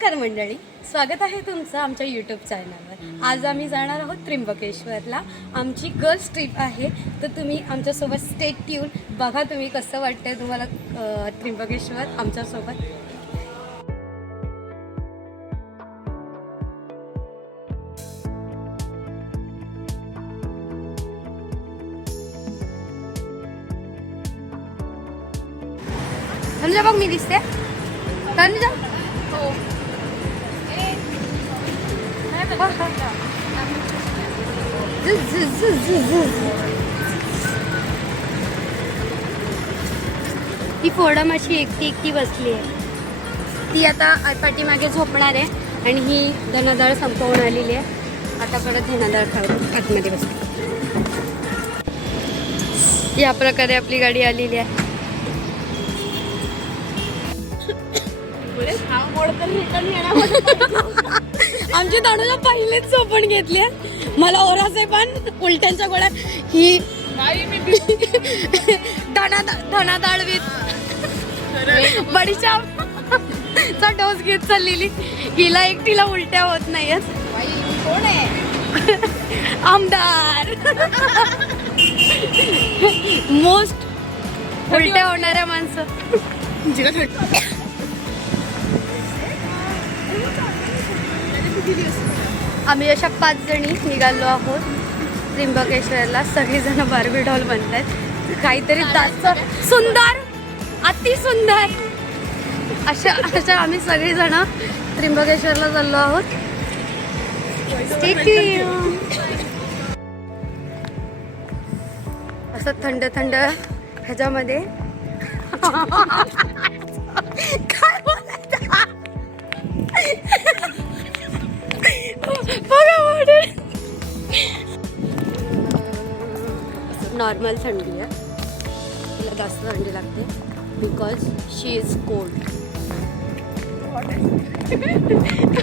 नमस्कार मंडळी, स्वागत आहे तुमचं आमच्या यूट्यूब चॅनलवर। आज आम्ही जाणार आहोत त्र्यंबकेश्वरला। आमची गर्ल्स ट्रिप आहे, तर तुम्ही आमच्यासोबत स्टे ट्यून बघा। तुम्ही कसं वाटतंय तुम्हाला त्र्यंबकेश्वर आमच्यासोबत। तनुजा बघ, मी दिसते तनुजा। हो ती फोडम अशी एकटी एकटी बसली आहे। ती आता पाठीमागे झोपणार आहे आणि ही धनादाळ संपवून आलेली आहे। आता परत धनादाळ खाऊन आतमध्ये बसते। या प्रकारे आपली गाडी आलेली आहे। आमची तनुजा पहिलेच झोपून घेतली। मला ओरासे पण उलट्यांच्या गोळ्या ही धनादाळ बडीशापचा डोस घेत चाललेली। हिला एकटीला उलट्या होत नाहीयेत। कोण आहे आमदार? मोस्ट उलट्या होणाऱ्या माणसं। आम्ही अशा 5 जणी निघालो आहोत त्र्यंबकेश्वरला। सगळेजण बार्बी डॉल बनतायत, काहीतरी जास्त सुंदर, अति सुंदर अशा आम्ही सगळेजण त्र्यंबकेश्वरला चाललो आहोत। असं थंड थंड ह्याच्यामध्ये काय बोलायचं नॉर्मल थंडी आहे, तिला जास्त थंडी लागते because she is cold.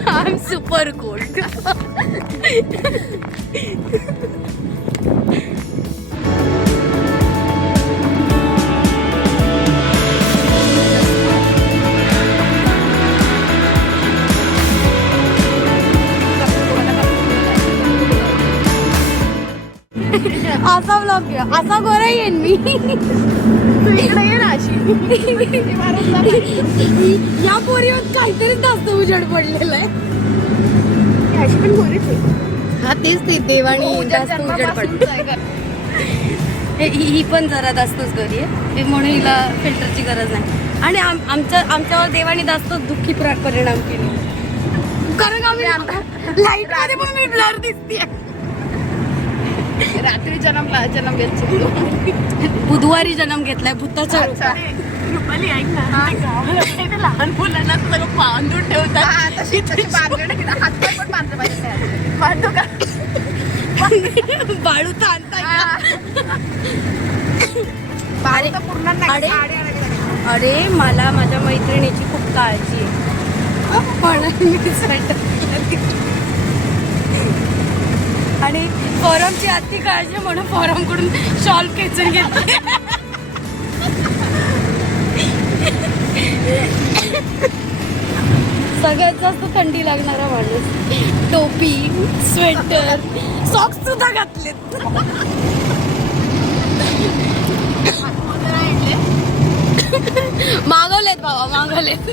I am super cold. असा ब्लॉग घ्या, असा गोरा येईन मी। इकडे ये राशी। या पोरीवर काहीतरी जास्त उजेड पडलेला आहे। अशी पण गोरीच आहे। हा तेच ते देवाणी जास्त उजेड पडतो। ही पण जरा जास्तच गोरी आहे, म्हणून हिला फिल्टरची गरज नाही। आणि आमच्यावर देवानी जास्त दुःखी परिणाम केले, कारण आम्ही लाईट मध्ये पण मी ब्लर दिसते। रात्री जन्म घेतला, बुधवारी जन्म घेतलाय भूताचा। रुपाली ऐक ना, लहान मुलांना सगळं बांधून ठेवतात। हात पण बांधलं पाहिजे। बांधू का? बाळू तर आणताय अरे मला माझ्या मैत्रिणीची खूप काळजी आहे आणि फोरमची अति काळजी, म्हणून फोरमकडून शॉल खेचून घेतली। सगळ्यात जास्त थंडी लागणारा माणूस, टोपी, स्वेटर, सॉक्स सुद्धा घातलेत। मागवलेत बाबा, मागवलेत।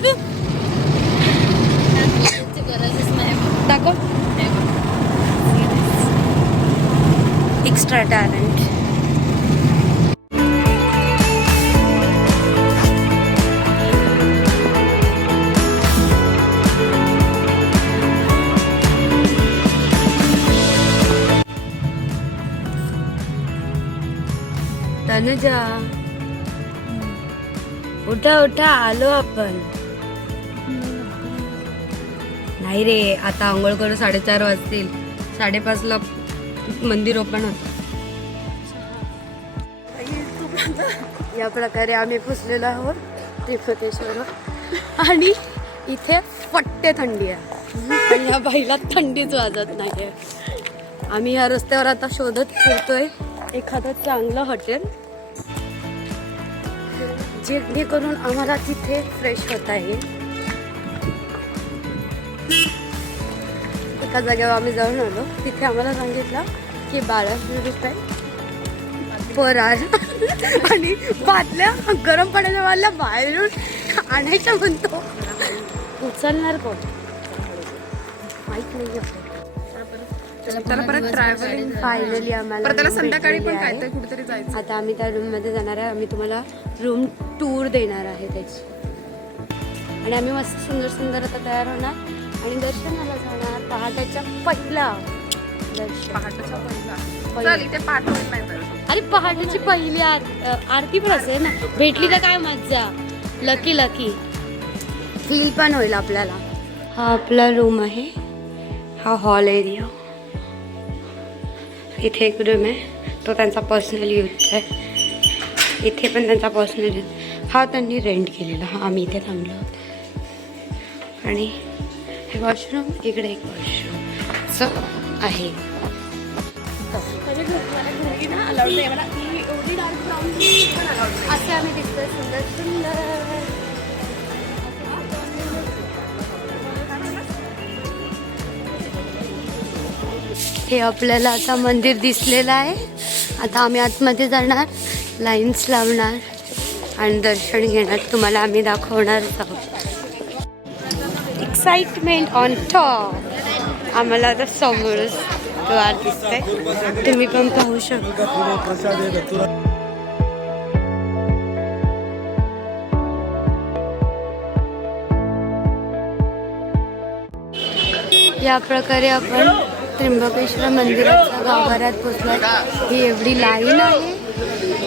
गरजच नाही। दाखव एक्स्ट्रा टॅलेंट। तनुजा उठा उठा, आलो आपण। नाही रे, आता आंघोळ करू 4:30 वाजतील। 5:30ला मंदिर ओपन होत। या प्रकारे आम्ही पोचलेलो आहोत त्र्यंबकेश्वर आणि इथे फट्टे थंडी आहे, पण या बाईला थंडीच वाजत नाहीये। आम्ही या रस्त्यावर आता शोधत फिरतोय एखादं चांगलं हॉटेल, जेणेकरून आम्हाला तिथे फ्रेश होता येईल। एका जागेवर आम्ही जाऊन आलो. तिथे आम्हाला सांगितलं की 1200 रुपये पर आवर आणि बादल्या गरम पाण्याच्या बादल्या बाहेरून आणायच्या म्हणतो. उचलणार कोण माहित नाही. त्याला परत ट्रॅव्हलिंग फायनली आम्हाला त्याला संध्याकाळी पण काय कुठेतरी जायचं. आता आम्ही त्या रूम मध्ये जाणार आहे. आम्ही तुम्हाला रूम टूर देणार आहे त्याची. आणि आम्ही मस्त सुंदर सुंदर आता तयार होणार आणि दर्शनाला जाणार. पहाटेच्या पहिला दर्शन. पहाटेच्या पहिला इथे पाठ होईल नाही तर. अरे पहाटेची पहिली आरती पण असेल ना. भेटली तर काय मज्जा. लकी लकी फील पण होईल आपल्याला. हा आपला रूम आहे. हा हॉल एरिया. इथे एक रूम आहे तो त्यांचा पर्सनल यूज आहे. इथे पण त्यांचा पर्सनल यूज. हा त्यांनी रेंट केलेला. हा आम्ही इथे थांबलो आहोत. आणि हे वॉशरूम इकडे एक वॉशरूम आहे. असे आम्ही दिसतोय सुंदर सुंदर. हे आपल्याला आता मंदिर दिसलेलं आहे. आता आम्ही आतमध्ये जाणार, लाईन्स लावणार आणि दर्शन घेणार. तुम्हाला आम्ही दाखवणारच आहोत. Excitement on top. आम्हाला आता समोरच द्वार दिसतंय. तुम्ही पण पाहू शकता. या प्रकारे आपण त्र्यंबकेश्वर मंदिराच्या गाभाऱ्यात पोचलो. ही एवढी लाईन आहे.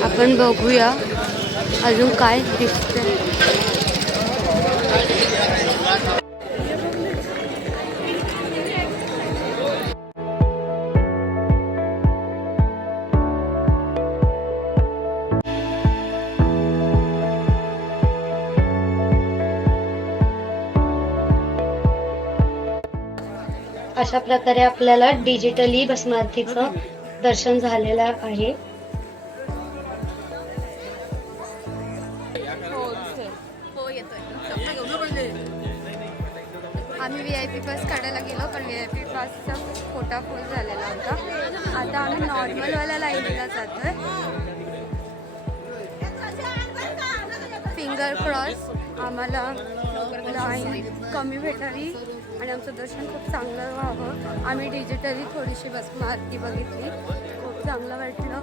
आपण बघूया अजून काय दिसतंय. अशा प्रकारे आपल्याला डिजिटली भस्मारतीचं दर्शन झालेलं आहे. आम्ही VIP पास काढायला गेलो पण VIP पासचा कोटा फुल झालेला होता. आता आम्ही नॉर्मलवाल्या लाईनीला जातोय. फिंगर क्रॉस आम्हाला लाईन कमी भेटावी आणि आमचं दर्शन खूप चांगलं व्हावं. आम्ही डिजिटली थोडीशी भस्मारती बघितली. खूप चांगलं वाटलं.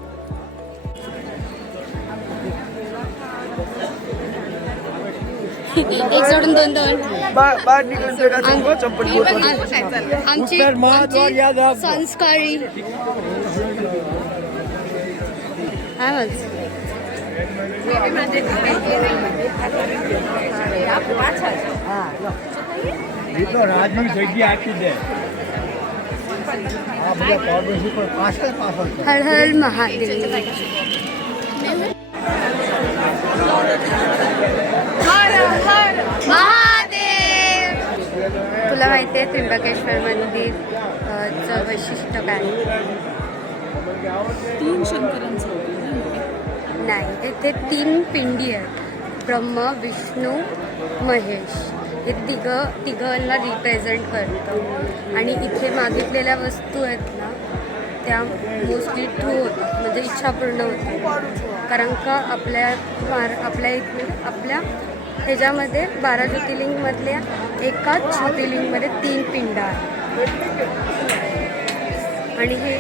एक सोडून दोन आमची संस्कारी काय हर हर महादेव. महादेव. तुला माहिती आहे त्र्यंबकेश्वर मंदिर चं वैशिष्ट्य काय? 3 शंकरांचं नाही, इथे 3 पिंडी आहेत. ब्रह्मा, विष्णू, महेश. हे तिघांना रिप्रेझेंट करतं. आणि इथे मागितलेल्या वस्तू आहेत ना त्या मोस्टली ट्रू होतात. म्हणजे इच्छा पूर्ण होते. कारण का आपल्या इथे आपल्या ह्याच्यामध्ये 12 ज्योतिर्लिंगमधल्या एकाच ज्योतिर्लिंगमध्ये 3 पिंड आहेत. आणि हे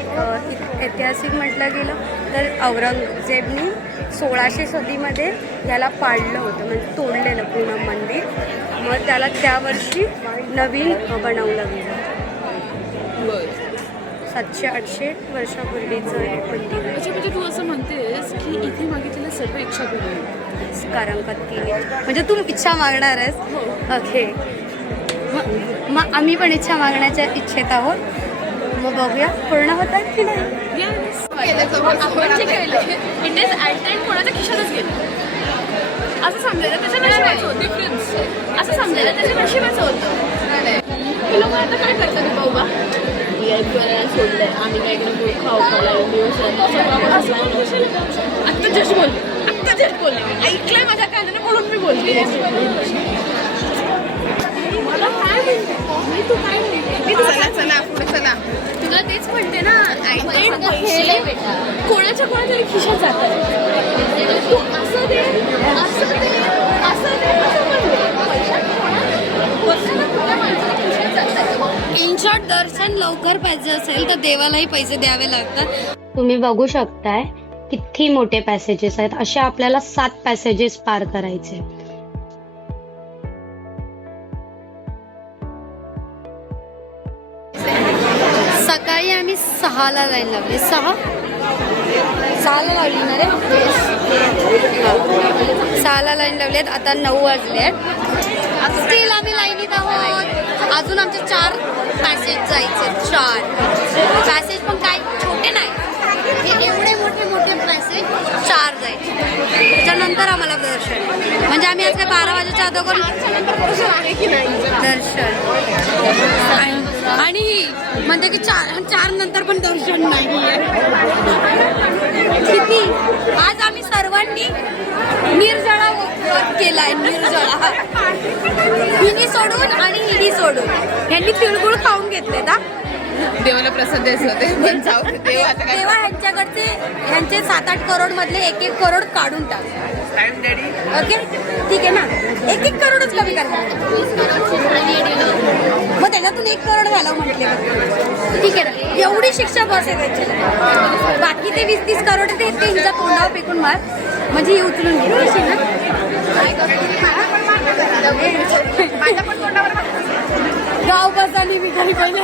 ऐतिहासिक म्हटलं गेलं तर औरंगजेबनी 1600 सदीमध्ये याला पाडलं होतं. म्हणजे तोडलेलं पूर्ण मंदिर. मग त्याला त्या वर्षी नवीन बनवलं गेलं. 700-800 वर्षापूर्वीचं हे मंदिर आहे. म्हणजे तू असं म्हणतेस की इथे मागितलेल्या सर्व इच्छा पूर्ण कारण केली म्हणजे तू इच्छा मागणार आहेस. ओके, मग आम्ही पण इच्छा मागण्याच्या इच्छेत आहोत. मग बघूया पूर्ण होतात की नाही. आपण जे केलं इट इज ॲट टाइम कोणाच्या खिशातच गेलं असं समजायचं. त्याच्या नशिबाचं होतं डिफरन्स. असं समजायचं त्याच्या नशिबाचं होतं. लोक आता काय करतात बाबा सोडलंय आम्ही काय इकडे खाऊ आत्ता जस्ट बोलले ऐकलंय माझ्या कानाने म्हणून मी बोलते. मला काय चला पुढे चला. तुला तेच म्हणते ना, पैसे कोणाच्या तरी खिशात जातात. तू असं दे, असं दे, असं दे, असं पण दे. इन शॉर्ट, दर्शन लवकर पाहिजे असेल तर देवालाही पैसे द्यावे लागतात. तुम्ही बघू शकताय किती मोठे पॅसेजेस आहेत. असे आपल्याला 7 पॅसेजेस पार करायचे. सकाळी आम्ही 6ला लाईन लावली. 6ला लावली ना रे. 6ला लाईन लावली आहेत. आता 9 वाजले. स्टील आम्ही लाईनीत आहोत. अजून आमचे 4 पॅसेज जायचे. 4 पॅसेज पण काय छोटे नाही, हे एवढे मोठे मोठे पॅसेज 4 जायचे. त्याच्यानंतर आम्हाला दर्शन. म्हणजे आम्ही आज काय 12 वाजेच्या अगोदर दर्शन. आणि म्हणते की 4 नंतर पण दर्शन नाही. किती आज आम्ही सर्वांनी निर्जळा केलाय. निर्जळा हिनी सोडून आणि हिनी सोडून यांनी तिळगुळ खाऊन घेतले ना. देवाला प्रसाद द्यायचं होते. तेव्हा ह्यांच्याकडचे ह्यांचे 7-8 करोड मधले 1-1 करोड काढून टाक. ओके ठीक आहे ना. 1-1 करोडच कमी करणार. मग त्याच्यातून 1 करोड घालव म्हटले. ठीक आहे ना. एवढी शिक्षा बस आहे त्यांची. बाकी ते 20-30 करोड ते हिच्या तोंडावर फेकून मार. म्हणजे ही उचलून घे कशी ना. गाव बसानी मी घरी पहिले.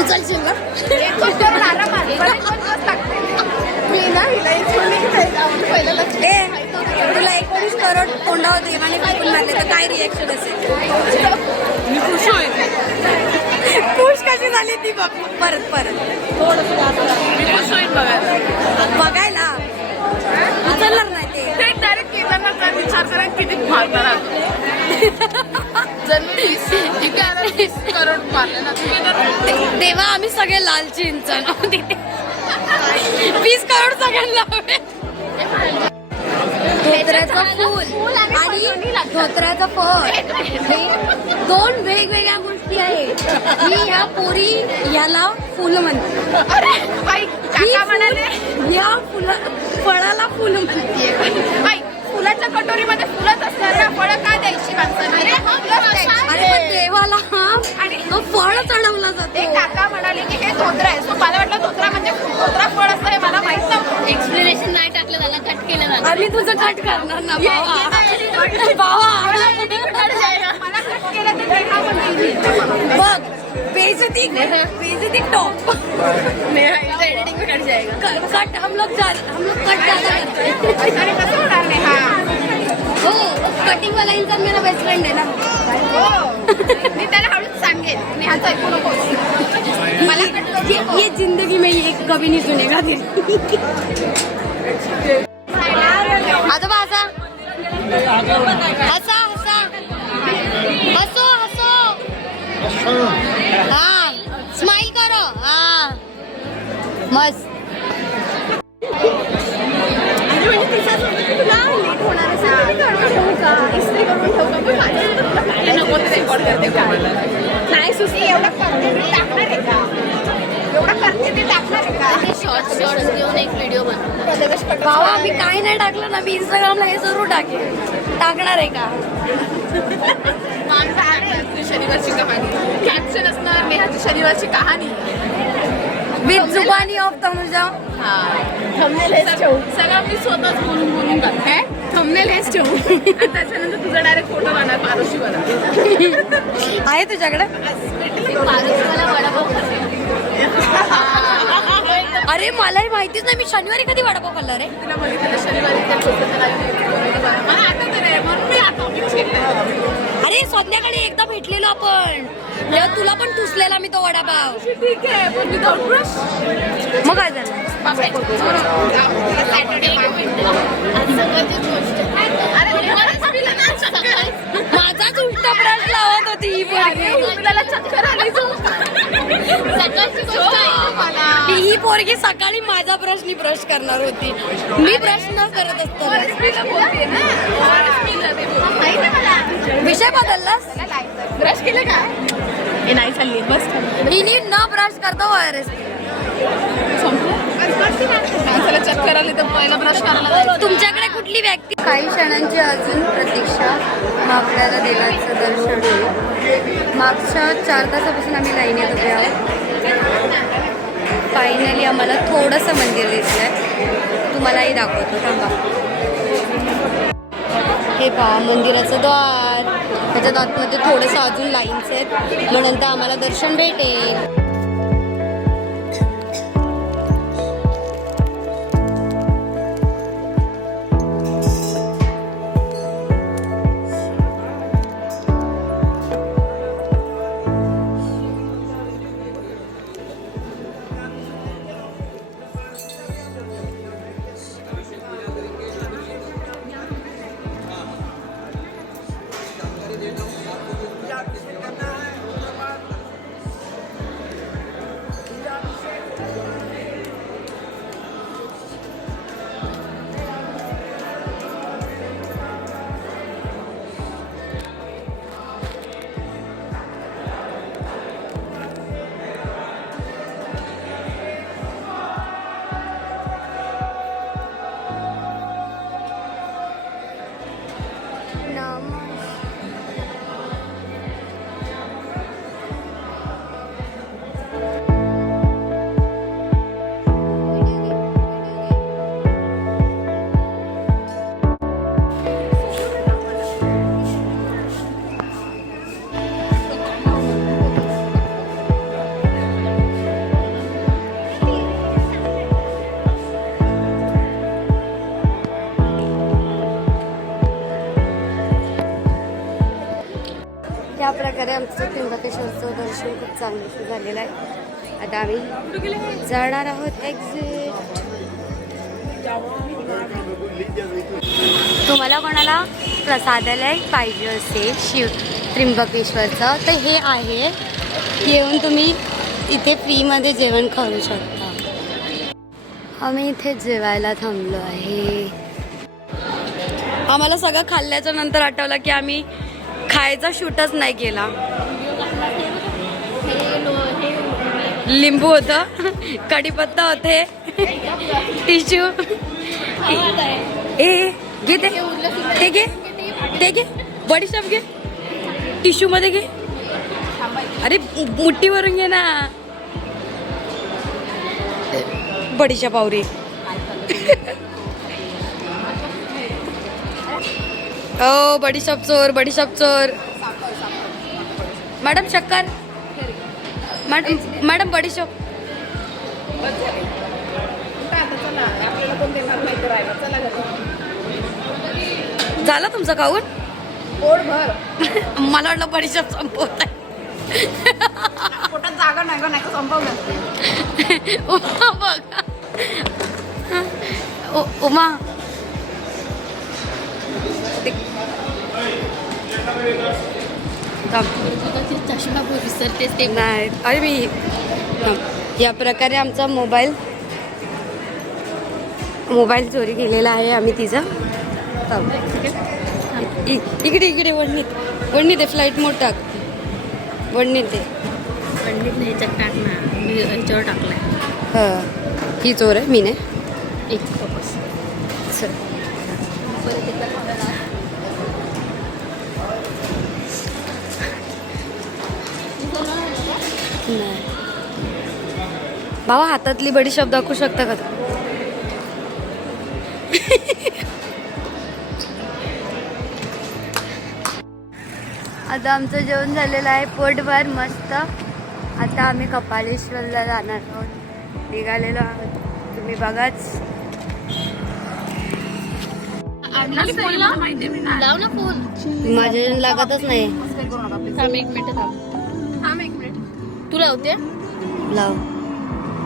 उचलशील ना. तुला 19 करोड तोंडावर देवाने फेकून मारले तर काय रिॲक्शन असेल? मी खुश होईल. खुश कशी झाली ती बघ. परत मी खुश होईल बघायला. उचलणार नाही ते. डायरेक्ट केदारनाथचा विचार करा किती मारणार. जर मी 20 करोड मारले ना तेव्हा आम्ही सगळे लालची इंचान तिथे 20 करोड सगळ्यांना हवे. धोत्र्याचं फूल आणि धोत्र्याचं फळ हे 2 वेगवेगळ्या गोष्टी आहेत. मी ह्या पोरी याला फुल म्हणते. या फळाला फुल म्हणते. फुलाच्या कटोरीमध्ये फुलच असणार ना. फळं काय द्यायची माणसाने? अरे पण देवाला आणि फळ चढवलं जाते. काका म्हणाले की हे धोत्रा आहे. सो मला वाटलं धोत्रा म्हणजे धोत्रा फळ असतं हे मला माहित नव्हतं. एक्सप्लेनेशन नाही टाकलं त्याला. कट केलं ना. आम्ही तुझं कट करणार ना भावा. मला कट केलं तर बघ बेइज्जती टॉप. एडिटिंग में कट जाएगा. कट हम लोग कट ज्यादा करते हैं. अरे कसं होणार नाही. हा हो कटिंग वाला इंसान मेरा बेस्ट फ्रेंड है ना. हो मी त्याला हळूच सांगेन. नेहाचं ऐकू नको. मला ये जिंदगी में ये कभी नहीं सुनेगा फिर. आजोबा हसा हसा हसा हसो हसो. हा स्माइल करो. हा मस्त. नाही सुस्ती एवढं करते मी टाकणार आहे का? एवढं करते ते टाकणार आहे का? शॉर्ट्स घेऊन एक व्हिडिओ बनव. भावा मी काही नाही टाकलं ना. मी इंस्टाग्रामला हे जरूर टाकणार आहे का? शनिवारची कहाणी कॅप्शन असणार. नेहाची शनिवारची कहाणी विथ जुबानी ऑफ तनुजा. सगळं मी स्वतःच बोलून करते. थंबनेल हेच ठेवू. त्याच्यानंतर तुझा डायरेक्ट फोटो राहणार पारोशीवाला. आहे तुझ्याकडे? अरे मलाही माहितीच नाही. मी शनिवारी कधी वडापाव खाल्ला रे? तुला बघितलं शनिवारी मला आठवत नाही म्हणून मी आता अरे संध्याकाळी एकदा भेटलेलो आपण. तेव्हा तुला पण ठुसलेला मी तो वडापाव. ठीक आहे पण विदाउट ब्रश. मग काय झालं? माझाच उलटा ब्रश लावत होती ही पोरगी. चक्कर आली ही पोरगी सकाळी माझा ब्रशनी ब्रश करणार होती. मी ब्रश न करत असतो. विषय बदललास? ब्रश केलं का? हे नाही चालली बस. हिनी न ब्रश करतो वायरस. चक्कर आली तर पहिला ब्रश करायला. तुमच्याकडे कुठली व्यक्ती? काही क्षणांची अजून प्रतीक्षा. मग आपल्याला देवाचं दर्शन होईल. मागच्या 4 तासापासून आम्ही लाईनीत उभे आहोत. फायनली आम्हाला थोडंसं मंदिर दिसलंय. तुम्हालाही दाखवतो थांबा. हे पहा मंदिराचं द्वार. त्याच्यात आतमध्ये थोडंसं अजून लाईन्स आहेत. मग नंतर आम्हाला दर्शन भेटेल. या प्रकारे आमचं त्र्यंबकेश्वरचं दर्शन खूप चांगलं झालेलं आहे. आता आम्ही जाणार आहोत एक्झिट. तुम्हाला कोणाला प्रसादालय पाहिजे असेल त्र्यंबकेश्वरचं तर हे आहे. येऊन तुम्ही इथे फ्रीमध्ये जेवण खाऊ शकता. आम्ही इथे जेवायला थांबलो आहे. आम्हाला सगळं खाल्ल्याच्या नंतर आठवलं की आम्ही खायचा शूटच नाही केला. लिंबू होतं, कढीपत्ता होते, टिश्यू. ए घे ते घे ते घे बडीशेप घे टिश्यू मध्ये घे. अरे मुठीवरून घे ना बडीशेप आवरी. ओ बडीशेप चोर बडीशेप चोर. मॅडम शक्कर. मॅडम बडीशेप. झालं तुमचं खाऊन? मला वाटलं बडीशेप संपवत आहे. पोटात जागा नाही नाही का संपवलं. उमा चष्मा विसरतेस ते नाही. अरे मी या प्रकारे आमचा मोबाईल चोरी केलेला आहे आम्ही तिचा. इकडे इकडे वडणी ते फ्लाईट मोड टाक. वडणी ते ह्याच्यात टाक ना. मी ह्याच्यावर टाकलाय. हां ही चोर आहे मी नाही. एक फोकस चल नाही भावा हातातली बडीशेप दाखवू शकता का? आता आमचं जेवण झालेलं आहे पोटभर मस्त. आता आम्ही कपालेश्वरला जाणार आहोत. निघालेलो आहोत. तुम्ही बघाच. लाव ना फोन. माझ्या लागतच नाही. थांब 1 मिनिट थांब. लावते. लाव.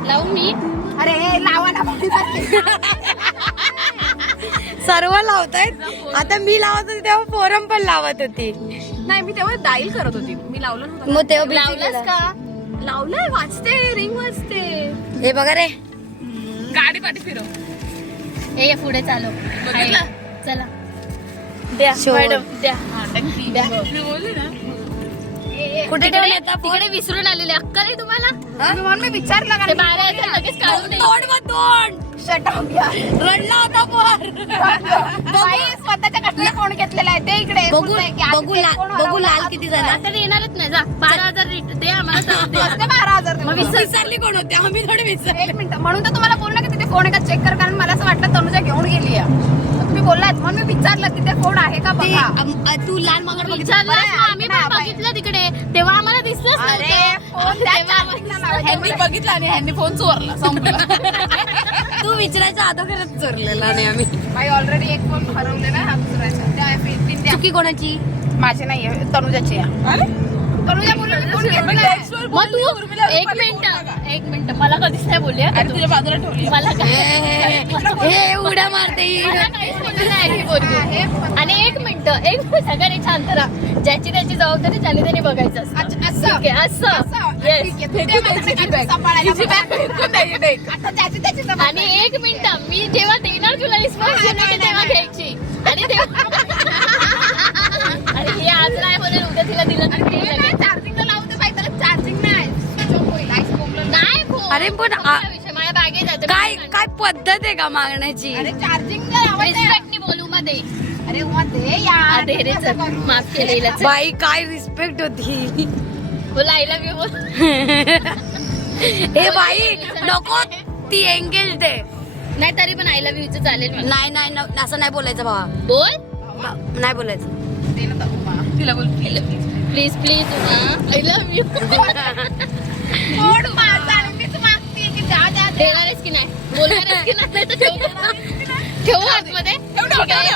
लावू मी. अरे लावा ना. सर्व लावतायत. आता मी लावत होती तेव्हा फोरम पण लावत होती. नाही मी तेव्हा डाईल करत होती, मी लावलं नव्हतं. मग तेव्हा busy लावलास केलं. का? लावलंय, वाजते, रिंग वाजते. हे बघा रे. गाडी पाठी फिरव. ए पुढे चालव. बघितलं? चला द्या शोध. मॅडम द्या. मी बोलली ना. कुठे ठेवून येतात तिकडे विसरून आलेले अक्कल आहे तुम्हाला. म्हणून मी विचारलं ते का बारा येतात लगेच काढून दे. तोंड मग तोंड. शट अप यार. रडला होता पोर. बाई, स्वतःच्या कष्टाने फोन घेतलेला आहे ते इकडे. बघू बोलतंय की आज बघू ते ला- कोण बघू हरवलं, लाल आज किती दुसरं. झाला. आता ते येणारच नाही. जा 12,000 दे आम्हाला सर्व दे. असते 12,000 मग दिवस. विसरली कोण होते आम्ही थोडे विसर. एक मिनिट, म्हणून तर तुम्हाला बोललं की तिथे फोन आहे का चेक कर, कारण मला असं वाटलं तनुजा घेऊन गेली आहे. तुम्ही बोललात म्हणून मी विचारलं तिथे फोन आहे का बघा. तू लाल मागड बघितलं. विचारलं बरं, ना, आम्ही ऐक ना, पण बाई. बघितलं तिकडे तेव्हा आम्हाला दिसलंच अरे नव्हतं. फोन त्या तेव्हा चार्जिंगला लावायचा. बघितलं आणि ह्यांनी फोन चोरला. संपलं. तू विचारायच्या अगोदरच चोरलेला नाही आम्ही. बाई ऑलरेडी एक फोन हरवलेला आहे, हा दुसऱ्याचा. त्या फिफ्टीन द्या. चुकी कोणाची. माझी नाहीये, तनुजाची आहे. तनुजा बोलली मी फोन घेतलाय. मग तू एक मिनिट मला कधीच नाही बोलली आणि तुझ्या बाजूला ठेवली. मला हे उड्या मारते ही. मला काहीच बोलली नाही ही पोरगी. आणि एक मिनिट सगळ्यांनी शांत राहा. ज्याची त्याची जबाबदारी ज्याने त्याने बघायचं असतं. अच्छा, असं. ठीक आहे, असं असं. Yes. ठीक आहे, तू दे माझ्याकडे गाडी सांभाळायला. आता ज्याची त्याची जबाबदारी. आणि एक मिनिट मी जेव्हा देणार तुला रिस्पॉन्सिबिलिटी तेव्हा घ्यायची. आणि आणि हे आज नाही बोलेल उद्या तिला दिलं तर हे ठीक नाही, चार्जिंगला लावून दे बाई, त्याला चार्जिंग नाही. चोप होईल, आईस बोंबलं. नाही भाऊ. अरे पण संपला विषय. माझ्या बॅगेत आहे. काय काय पद्धत आहे का मागण्याची. अरे चार्जिंगला लावायचं आहे. रिस्पेक्टनी बोलू मध्ये. अरे उमा दे यार. दे रे असं चल. करू. माफ केलेलं बाई काय रिस्पेक्ट होती. बोला आय लव्ह यू बोल. हे बाई नको ती एंगेज दे. नाही तरी पण आय लव्ह यूच चालेल मला. नाही नाही न- असं नाही बोलायचं भावा. बोल नाही बोलायचं. दे ना तर उमा. तिला बोल please please I love you. कोण माझा आणि मीच मागते की जा जा दे. देणार आहेस की नाही बोलणार आहेस की नाही तर ठेवू आतमध्ये. ठीक आहे.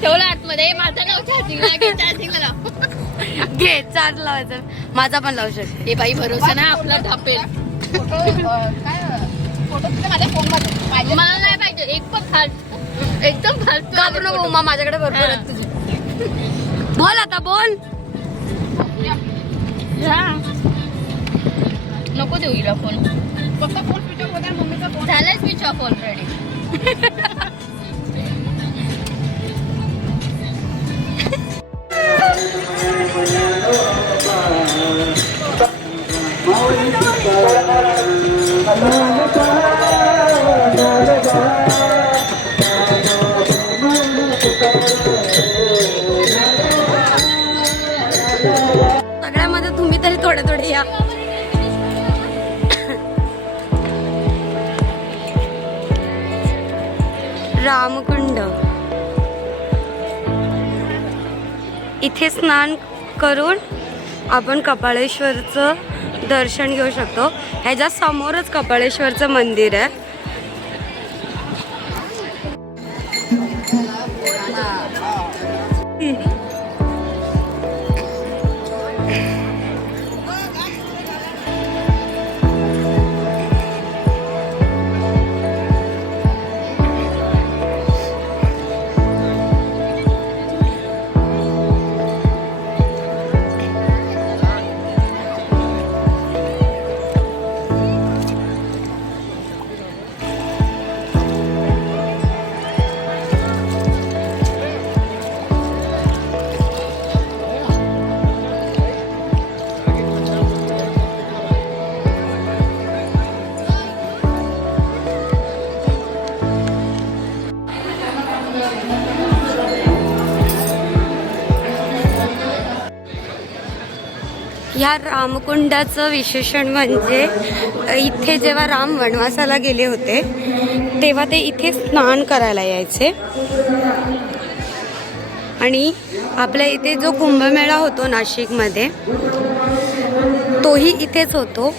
ठेवलं आतमध्ये. माझं नाव चार्जिंगला घे. चार्जिंगला लाव. घे चार्ज लावायचं. माझा पण लावू शकते. हे बाई भरोसा ना आपला ढापेल. फोटो काय फोटो तुझ्या माझ्या फोन मध्ये पाहिजे. मला नाही पाहिजे एक पण फालतू एकदम फालतू. का पण नको उमा माझ्याकडे भरपूर आहेत तुझे. बोल आता बोल. नको देऊ हिला फोन. फक्त फोन स्विच ऑफ होता, मम्मीचा फोन. झालाय स्विच ऑफ ऑलरेडी. सगळ्यामध्ये तुम्ही तरी थोडे थोडे या. रामकुंड इथे स्नान करून आपण कपाळेश्वरचं दर्शन घेऊ शकतो. ह्याच्या समोरच कपाळेश्वरचं मंदिर आहे. ह्या रामकुंडाचं विशेषण म्हणजे इथे जेव्हा राम वनवासाला गेले होते तेव्हा ते इथे स्नान करायला यायचे. आणि आपल्या इथे जो कुंभमेळा होतो नाशिकमध्ये तोही इथेच होतो.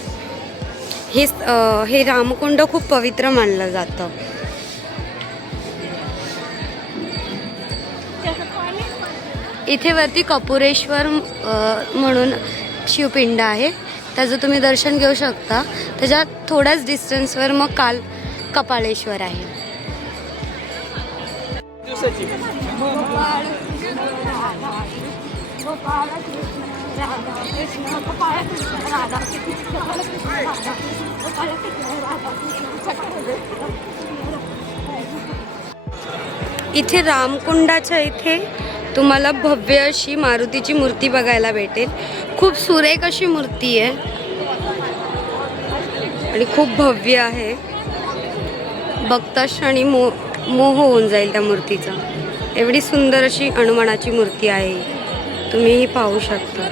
हे रामकुंड खूप पवित्र मानलं जातं. इथे वरती कपुरेश्वर म्हणून शिवपिंड आहे. त्याचं तुम्ही दर्शन घेऊ शकता. त्याच्या थोड्याच डिस्टन्सवर मग कपाळेश्वर आहे. इथे रामकुंडाच्या इथे तुम्हाला भव्य अशी मारुतीची मूर्ती बघायला भेटेल. खूप सुरेख अशी मूर्ती आहे आणि खूप भव्य आहे. बघता क्षणी मोह होऊन जाईल त्या मूर्तीचा. एवढी सुंदर अशी हनुमानाची मूर्ती आहे, तुम्हीही पाहू शकता.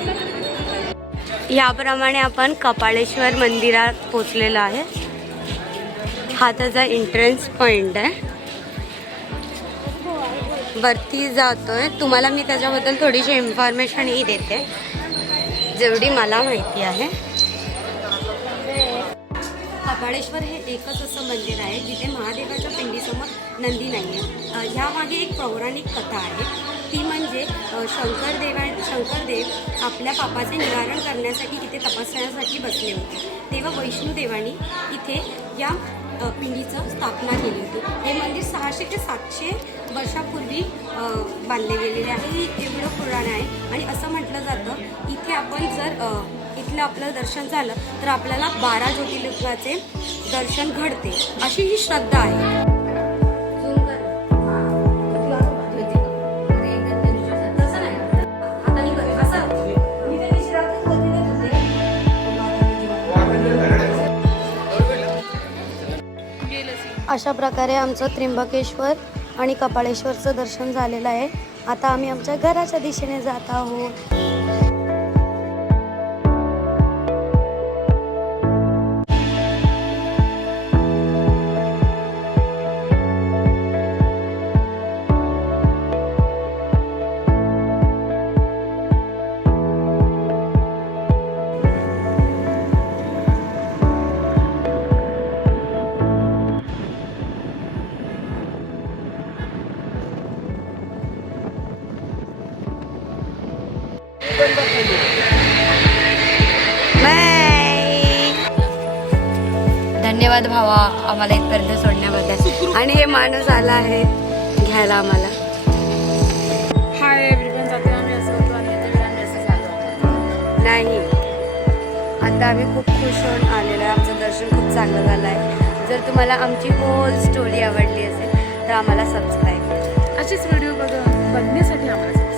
याप्रमाणे आपण कपाळेश्वर मंदिरात पोचलेलो आहे. हा त्याचा एंट्रन्स पॉइंट आहे. वरती जातोय. तुम्हाला मी त्याच्याबद्दल थोडीशी इन्फॉर्मेशनही देते जेवढी मला माहिती आहे. कपाळेश्वर हे एकच असं मंदिर आहे जिथे महादेवाच्या पिंडीसमोर नंदी नाही आहे. ह्यामागे एक पौराणिक कथा आहे. ती म्हणजे शंकरदेव आपल्या पापाचे निवारण करण्यासाठी इथे तपस्यासाठी बसले होते. तेव्हा वैष्णोदेवानी इथे या पिंडीचं स्थापना केली होती. हे मंदिर 600 ते 700 वर्षापूर्वी बांधले गेलेले आहे. एवढं पुराण आहे आणि असं म्हटलं जातं इथे आपण जर इथलं आपलं दर्शन झालं तर आपल्याला 12 ज्योतिर्लिंगाचे दर्शन घडते, अशी ही श्रद्धा आहे. अशा प्रकारे आमचं त्र्यंबकेश्वर आणि कपाळेश्वरचं दर्शन झालेलं आहे. आता आम्ही आमच्या घराच्या दिशेने जात आहोत. धन्यवाद भावा आम्हाला इथपर्यंत सोडण्याबद्दल. आणि हे माणूस आला आहे घ्यायला आम्हाला. हाय एव्हरीवन, जाते आम्ही असं होतो आणि आम्ही असं झालो नाही, आता आम्ही खूप खुश होऊन आलेलो आहे. आमचं दर्शन खूप चांगलं झालं आहे. जर तुम्हाला आमची होल स्टोरी आवडली असेल तर आम्हाला सबस्क्राईब करा. अशीच व्हिडिओ बघण्यासाठी आम्हाला